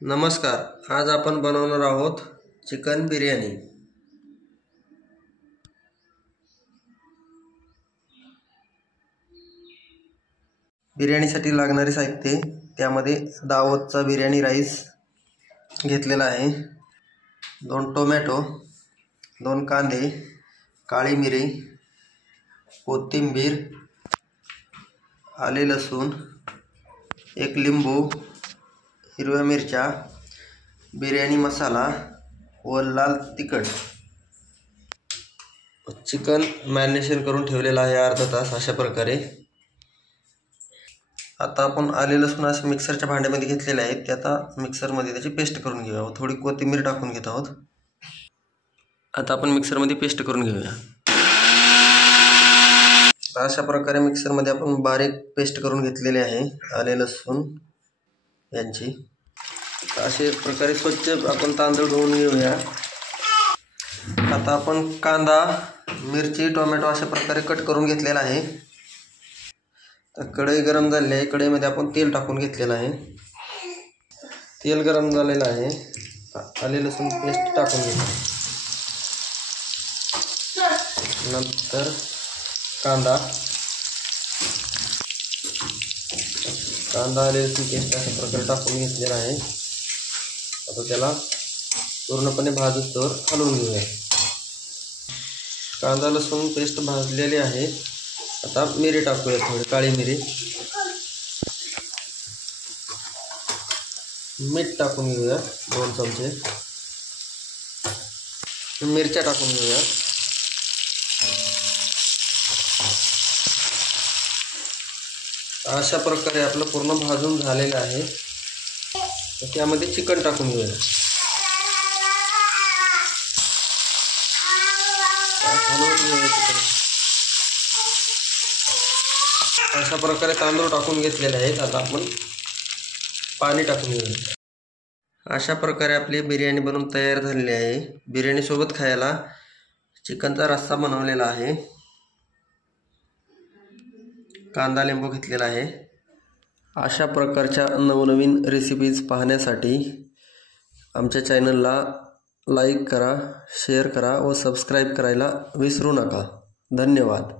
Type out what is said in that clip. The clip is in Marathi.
नमस्कार, आज आपण बनवणार आहोत चिकन बिर्याणी। बिर्याणीसाठी लागणारे साहित्य त्यामध्ये दावतचा बिर्याणी राईस घेतलेला आहे, 2 टोमॅटो, 2 कांदे, काळी मिरी, कोथिंबीर, आले लसूण, 1 लिंबू, हिरव्या मिरच्या, बिर्याणी मसाला व लाल तिखट। चिकन मॅरिनेशन करून ठेवलेला आहे अर्धा तास अशा प्रकारे। आता आपण आले लसूण असे मिक्सरच्या भांड्यामध्ये घेतलेले आहेत, ते आता मिक्सरमध्ये त्याची पेस्ट करून घेऊया व थोडी कोथिंबीर टाकून घेत आहोत। आता आपण मिक्सरमध्ये पेस्ट करून घेऊया। अशा प्रकारे मिक्सरमध्ये आपण बारीक पेस्ट करून घेतलेली आहे आले लसूण यांची। अशा प्रकारे स्वच्छ आपण तांदूळ धुवून घेऊया। आता आपण कांदा, मिरची, टोमॅटो अशा प्रकारे कट करून घेतलेला आहे। तर कढई गरम झालेली आहे, कढईमध्ये आपण तेल टाकून घेतलेलं आहे। तेल गरम झालेलं आहे, आले लसूण पेस्ट टाकून घेऊ। नंतर कांदा, आले लसूण पेस्ट अशा प्रकारे टाकून घेतलेला आहे। आता त्याला पूर्णपणे भाजूस्तोवर हलवून घेऊया। कांदा लसूण पेस्ट भाजलेली आहे। आता मिरी टाकूया, थोडी काळी मिरी, मीठ टाकून घेऊया 2 चमचे, मिरच्या टाकून घेऊया। अशा प्रकारे आपलं पूर्ण भाजून झालेलं आहे। त्यामध्ये चिकन टाकून घेऊया। अशा प्रकारे तांदूळ टाकून घेतलेले आहेत। आता आपण पाणी टाकून घेऊया। अशा प्रकारे आपली बिर्याणी बनवून तयार झालेली आहे। बिर्याणी सोबत खायला चिकनचा रस्सा बनवलेला आहे, कांदा लिंबू घेतलेला आहे। अशा प्रकारच्या नवनवीन रेसिपीज पाहण्यासाठी आमच्या चॅनलला लाईक करा, शेअर करा व सबस्क्राईब करायला विसरू नका। धन्यवाद।